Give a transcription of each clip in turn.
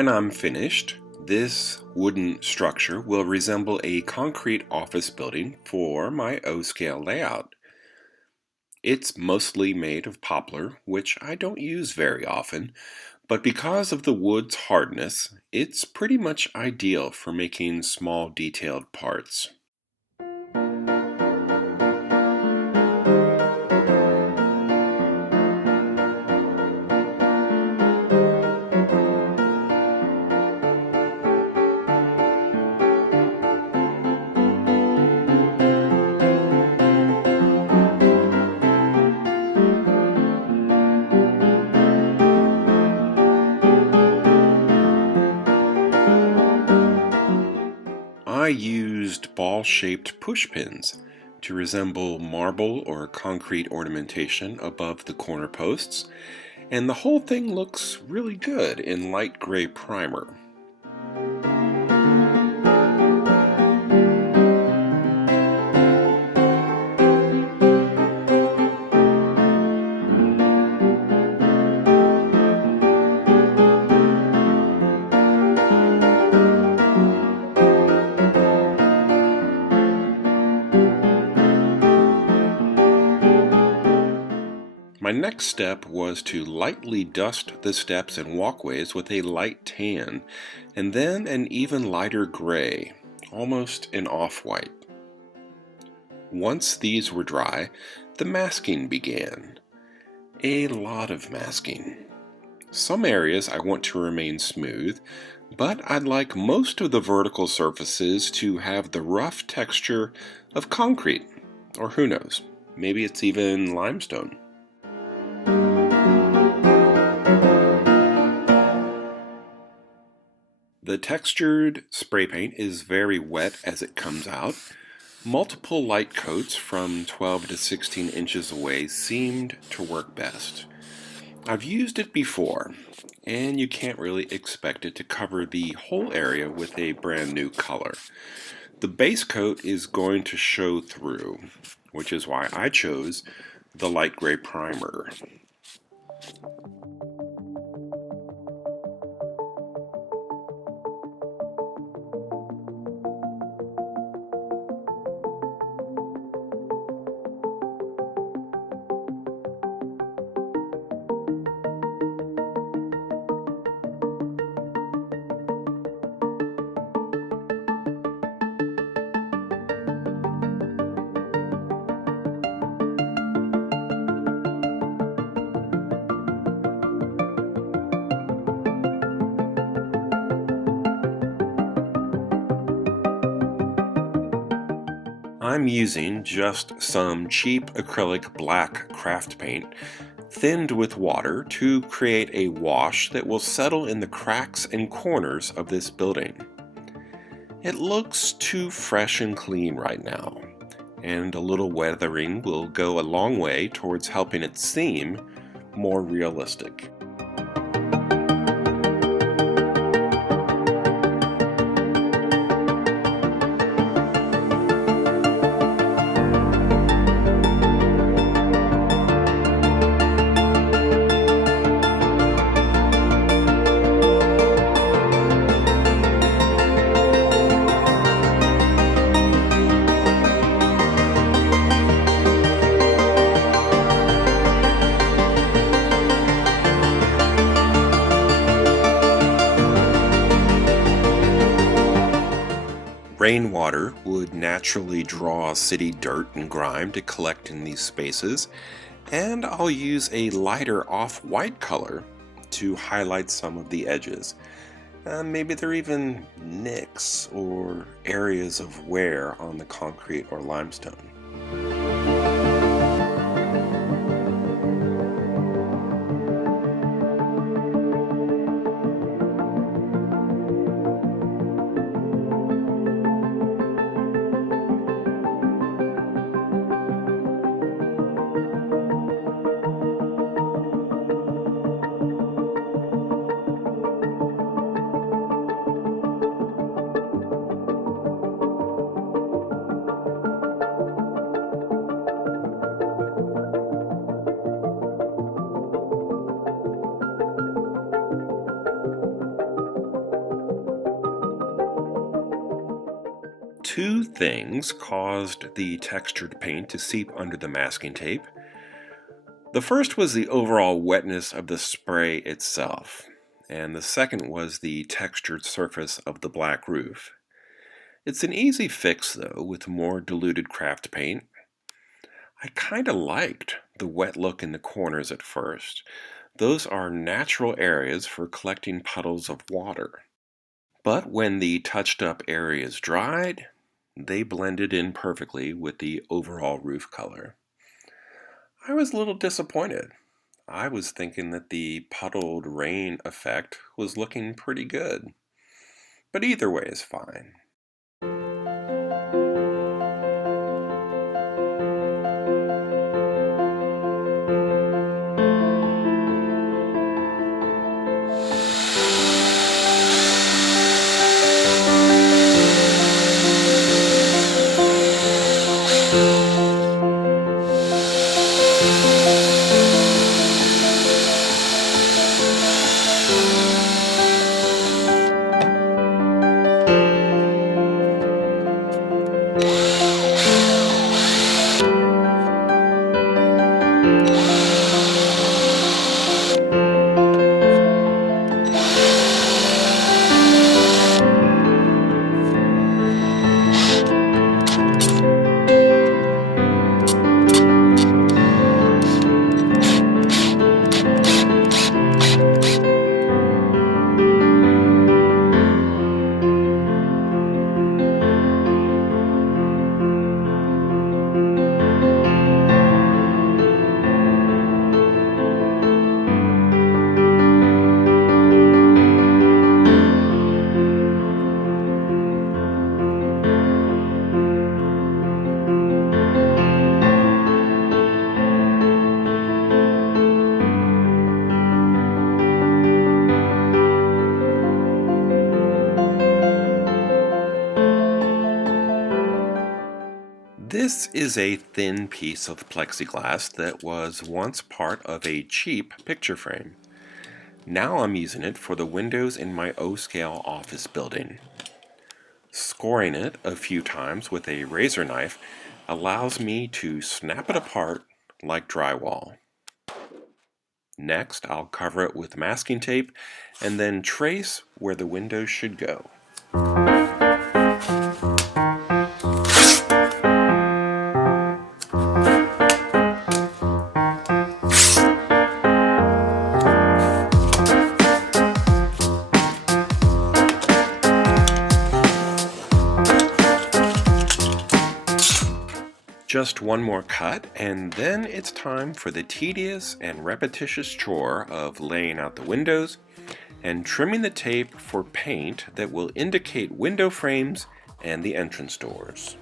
When I'm finished, this wooden structure will resemble a concrete office building for my O-scale layout. It's mostly made of poplar, which I don't use very often, but because of the wood's hardness, it's pretty much ideal for making small detailed parts. I used ball-shaped push pins to resemble marble or concrete ornamentation above the corner posts, and the whole thing looks really good in light gray primer. My next step was to lightly dust the steps and walkways with a light tan, and then an even lighter gray, almost an off-white. Once these were dry, the masking began. A lot of masking. Some areas I want to remain smooth, but I'd like most of the vertical surfaces to have the rough texture of concrete, or who knows, maybe it's even limestone. The textured spray paint is very wet as it comes out. Multiple light coats from 12 to 16 inches away seemed to work best. I've used it before, and you can't really expect it to cover the whole area with a brand new color. The base coat is going to show through, which is why I chose the light gray primer. I'm using just some cheap acrylic black craft paint thinned with water to create a wash that will settle in the cracks and corners of this building. It looks too fresh and clean right now, and a little weathering will go a long way towards helping it seem more realistic. Rainwater would naturally draw city dirt and grime to collect in these spaces, and I'll use a lighter off-white color to highlight some of the edges. Maybe there are even nicks or areas of wear on the concrete or limestone. things caused the textured paint to seep under the masking tape. The first was the overall wetness of the spray itself, and the second was the textured surface of the black roof. It's an easy fix, though, with more diluted craft paint. I kinda liked the wet look in the corners at first. Those are natural areas for collecting puddles of water. But when the touched up areas dried, they blended in perfectly with the overall roof color. I was a little disappointed. I was thinking that the puddled rain effect was looking pretty good. But either way is fine. This is a thin piece of plexiglass that was once part of a cheap picture frame. Now I'm using it for the windows in my O-scale office building. Scoring it a few times with a razor knife allows me to snap it apart like drywall. Next, I'll cover it with masking tape and then trace where the windows should go. Just one more cut, and then it's time for the tedious and repetitious chore of laying out the windows and trimming the tape for paint that will indicate window frames and the entrance doors.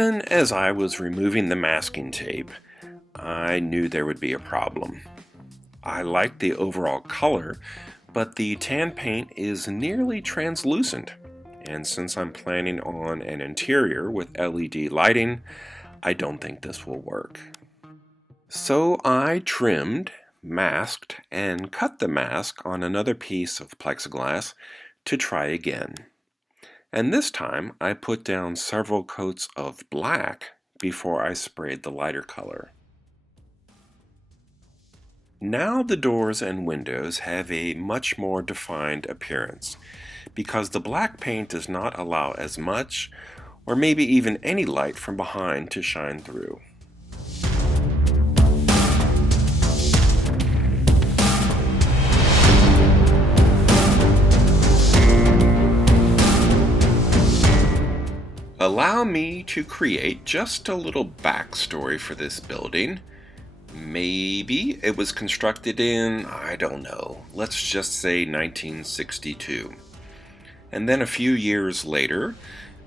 Even as I was removing the masking tape, I knew there would be a problem. I liked the overall color, but the tan paint is nearly translucent, and since I'm planning on an interior with LED lighting, I don't think this will work. So I trimmed, masked, and cut the mask on another piece of plexiglass to try again. And this time I put down several coats of black before I sprayed the lighter color. Now the doors and windows have a much more defined appearance because the black paint does not allow as much or maybe even any light from behind to shine through. Allow me to create just a little backstory for this building. Maybe it was constructed in, I don't know, let's just say 1962. And then a few years later,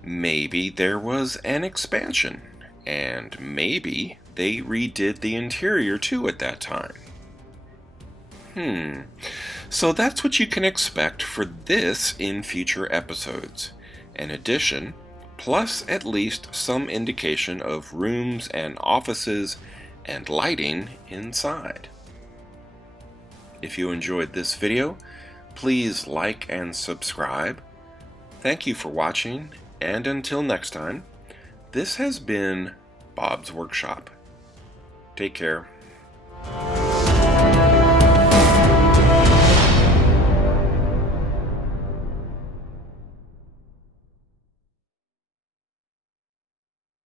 maybe there was an expansion, and maybe they redid the interior too at that time. So that's what you can expect for this in future episodes. An addition, plus at least some indication of rooms and offices and lighting inside. If you enjoyed this video, please like and subscribe. Thank you for watching, and until next time, this has been Bob's Workshop. Take care.